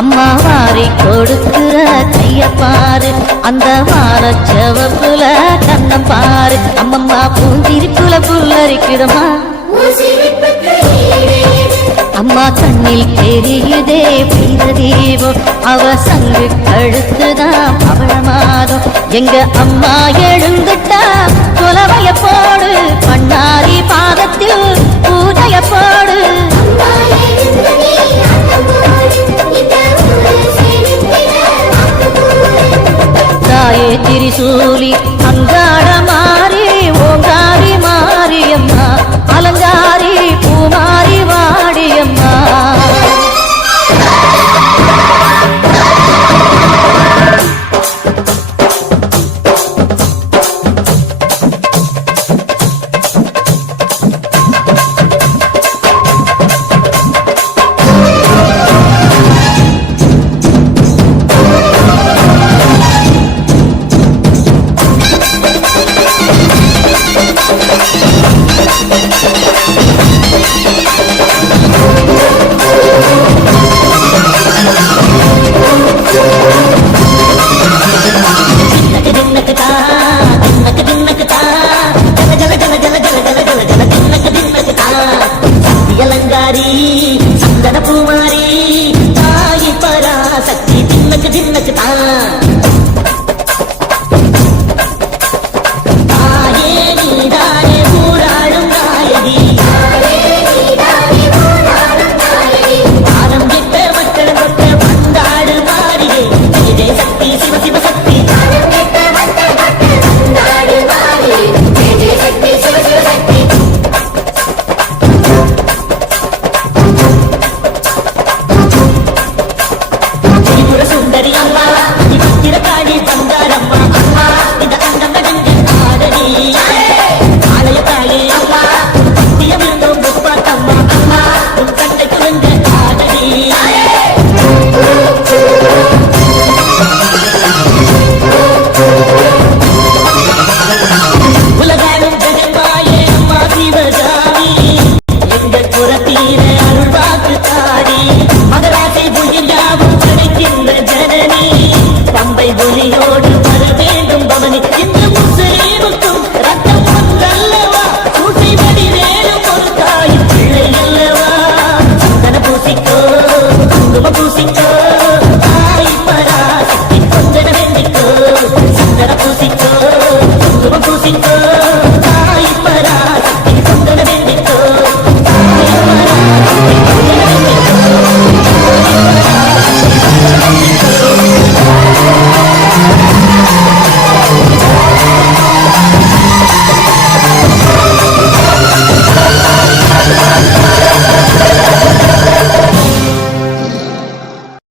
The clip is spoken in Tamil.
அம்மா வாரி கொடுக்கிற கைய பாரு, அந்த வார செவப்புல கண்ணம் பாரு. அம்மம்மா பூந்திரிப்புல புல்லரிக்கிடமா, அம்மா கண்ணில் தெரியுதே வீரதீபம், அவ சங்கு கழுத்துதான் பவளமாதம். எங்க அம்மா எழுந்துட்டா குலவைய போடு, பண்ணாரி பாதத்தில் பூஜைய போடு. தாயே திரிசூலி அங்காட மாறி ஓங்காரி மாரியம்மா, அலங்காரி பூமாரி வாடியம்மா. சந்தன பூமாரி தாயி பராசக்தி தின்னக்கு தின்னக்கு தான். தாயே நீதானே ஊராளும் நாயகி, பாரம் கிட்ட மக்கள் கொட்ட பந்தாடு மாறியே ஜெய சக்தி சிவ சிவ சக்தி. Música